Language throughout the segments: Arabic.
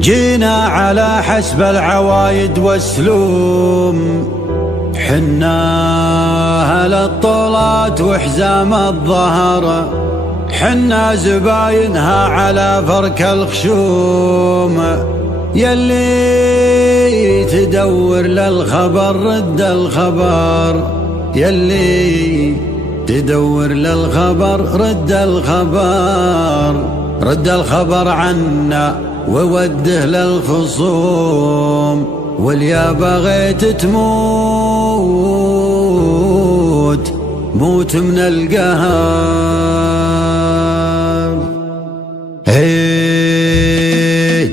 جينا على حسب العوايد والسلوم، حنا أهل الطولات وحزام الظهر، حنا زباينها على فرك الخشوم. يلي تدور للخبر رد الخبر، يلي تدور للخبر رد الخبر، رد الخبر عنا ووده للخصوم. واليا بغيت تموت موت من القهر.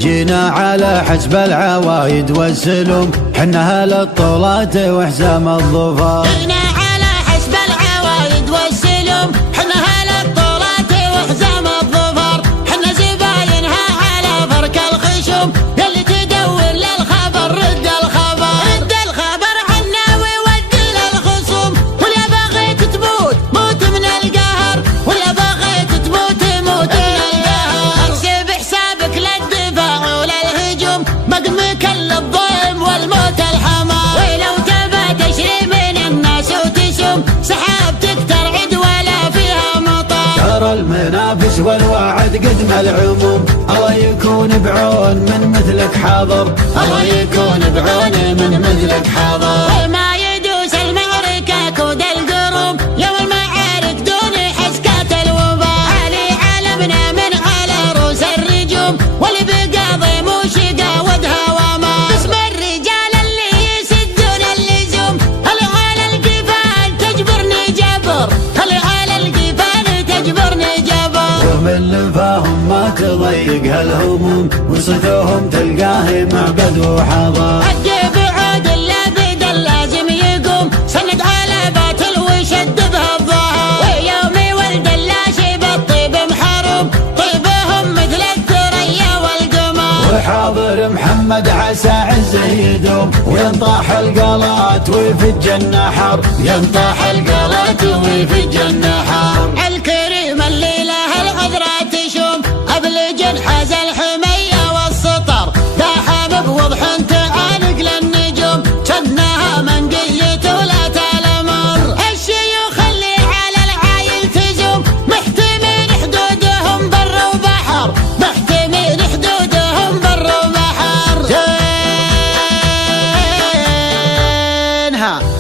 جينا على حسب العوايد والسلوم، حنا أهل الطولات وحزام الظفر. جينا على حسب العوايد والسلوم، حنا أهل الطولات وحزام الظفر، حنا زباينها على فرك الخشوم. يلي تدور للخبر رد الخبر، رد الخبر عنا وودي للخصوم. واليا بغيت تموت موت من القهر، واليا بغيت تموت موت من القهر. احسب حسابك للدفاع وللهجوم، مقمك للضيم والموت الحمار. ولو تبى تشري من الناس وتسوم، سحابتك ترعد ولا فيها مطر. ترى المنافس والوعد قدم العموم، الله يكون بعون من مثلك حاضر، الله يكون بعون من مثلك حاضر. وما يدوس المعركة كود القروم، يوم المعارك دون حسكات الوباء. علي علمنا من على رؤوس الرجوم، واللي بقاضي موشقة ودها وما. اسم الرجال اللي يسدون اللزوم، اللي على القفال تجبرني جبر، اللي على القفال تجبرني جبر. ومن لفاهم ما تضيق هالهموم، وصيتهم تلقاه معبد وحضر. حق بعود اللابد اللازم يقوم، سند على باطل وشد بها الظهر. ويوم ولد اللاشي بالطيب محروم، طيبهم مثل الثريا والقمر. وحاضر محمد عسى عزه يدوم، وينطاح القلات ويفج النحر، ينطاح القلات ويفج النحر. الكريم اللي له العذرة تشوم، أبلج حاز الحمية والسطر. داحم بوضح تعانق للنجوم، جنها منقية ولا تلمر. الشيوخ اللي على العايل تزوم، محتمين حدودهم بر وبحر، محتمين حدودهم بر وبحر.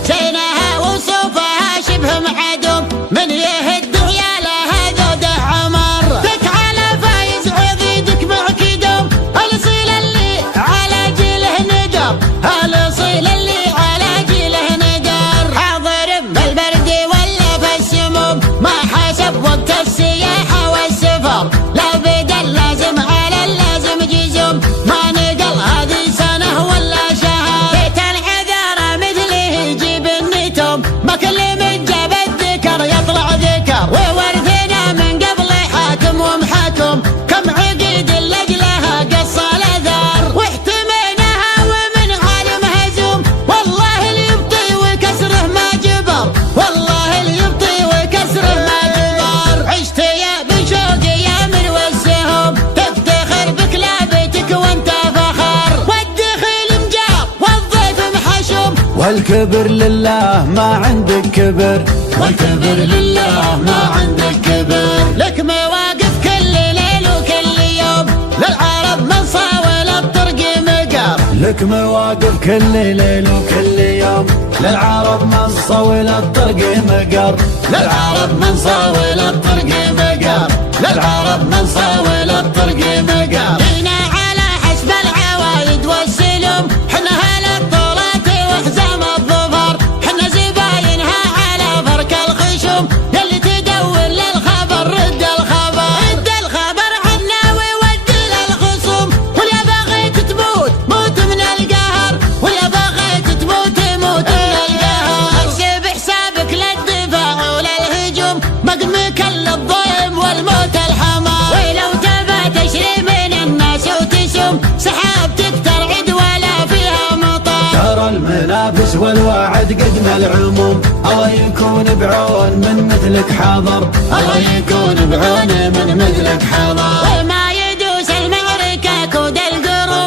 زينها وصوفها شبه معدوم، من يهد عيالها ذوده عمر. ذك على فايز عضيدك معكدوم، الاصيل اللي على جيله ندر، الاصيل اللي على جيله ندر. حاضر بالبرد ولا في السموم، ما حسب وقت السياحة والسفر. لا بدل لازم على اللازم جزوم، ما نقل هذه سنة ولا شهر. بيت العذارى مثله يجيب النتوم، ما كل من جاب الذكر يطلع ذكر. وورثنا من قبل حاكم ومحاكم، كم عقيد لأجلها قص الأثار. واحتميناها ومن عالم هزوم، والله اللي يبطي وكسره ما جبر، والله اللي يبطي وكسره ما جبر. عشت يا بشوق يا من والسهوم، تفتخر بكلابتك وانت فخر. والدخيل مجار والضيف محشوم، والكبر لله ما عندك كبر، والكبر لله ما عندك كبر. لك مواقف كل ليل وكل يوم، للعرب من صاول الطرق مقر. لك مواقف كل ليل وكل يوم، للعرب من صول الطرق مقر، للعرب من صاول الطرق مقر، للعرب من صاول الطرق مقر. جينا على حسب العوايد والسلوم، حنا أهل الطولات وحزام الظفر، حنا زباينها على فرك الخشوم. يلي تدور للخبر رد الخبر، رد الخبر عنا وودي للخصوم. واليا بغيت تموت موت من القهر، واليا بغيت تموت موت من القهر. احسب حسابك للدفاع وللهجوم، مقمك للضيم والموت الحمار. ولو تبى تشري من الناس وتسوم، سحابتك ترعد ولا فيها مطر. ترى المنافس والوعد قدم العموم، الله يكون بعون من مثلك حاضر، الله يكون بعون من مثلك حاضر. وما يدوس المعركة كود القروم،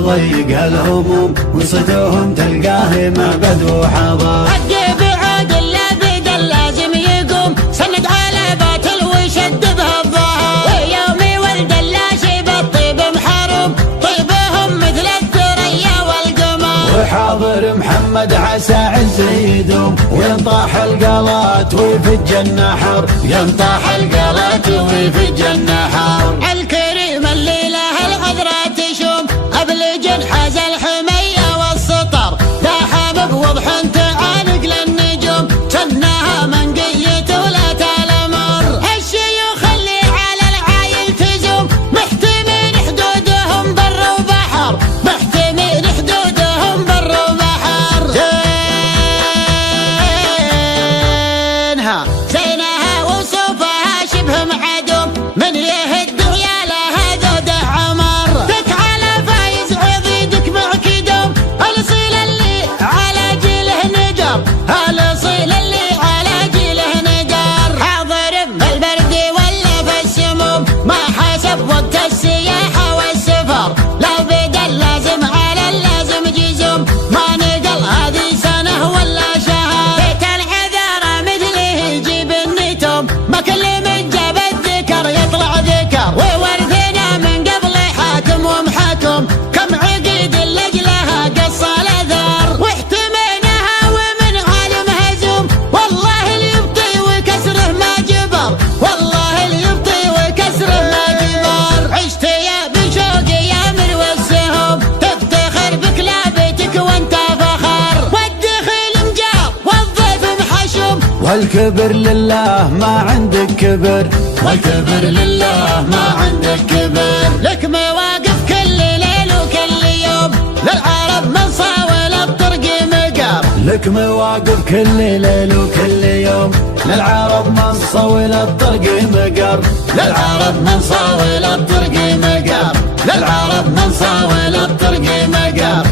تضيق هالهموم وصدوهم تلقاه معبد وحضر. حق بعود اللابد لازم يقوم سند على باطل وشد بها الظهر. يومي ولد اللاشي بالطيب محروم طيبهم مثل الثريا والقمر. وحاضر محمد عسى عز يدوم وينطاح القلات ويفج النحر. ينطاح القلات ويفج النحر. الكريم اللي له العذرة تشوم أبلج حاز الحمية والسطر. لا حابب وضح تعانق للنجوم سناها منقية ولا تلمر. الشيوخ اللي على العايل تزوم محتمين حدودهم بر وبحر. محتمين حدودهم بر وبحر. زينها وصوفها شبه معدوم من يهد ويالها ذوده عمر. دك على فايز عضيدك مع كدوم الاصيل اللي على جيله نقر. الاصيل اللي على جيله نقر. حاضر بالبرد ولا في السموم ما حسب وقت السياحه والسفر. لو بدا اللازم على اللازم جزوم ما نقل هذه سنه ولا شهر. بيت العذارى مثله يجيب النتوم ما كل من جاب الذكر يطلع ذكر. وورثنا من قبل حاتم ومحكم كم عقيد لاجلها قص الاثار. واحتميناها ومن عالم هزوم والله اللي يبطي وكسره ما جبر. والله اللي يبطي وكسره ما جبر. عشت يا بشوق يا مروى السهوم تفتخر بكلابتك وانت فخر. والدخيل مجار والضيف محشوم والكبر لله ما عندك كبر. والكبر لله ما عندك كبر. لك مواقف كل ليل وكل يوم للعرب من صاول الطرق مقر. لك مواقف كل ليل وكل يوم للعرب من صول الطرق مقر. للعرب من صاول الطرق مقر. للعرب من صاول الطرق مقر.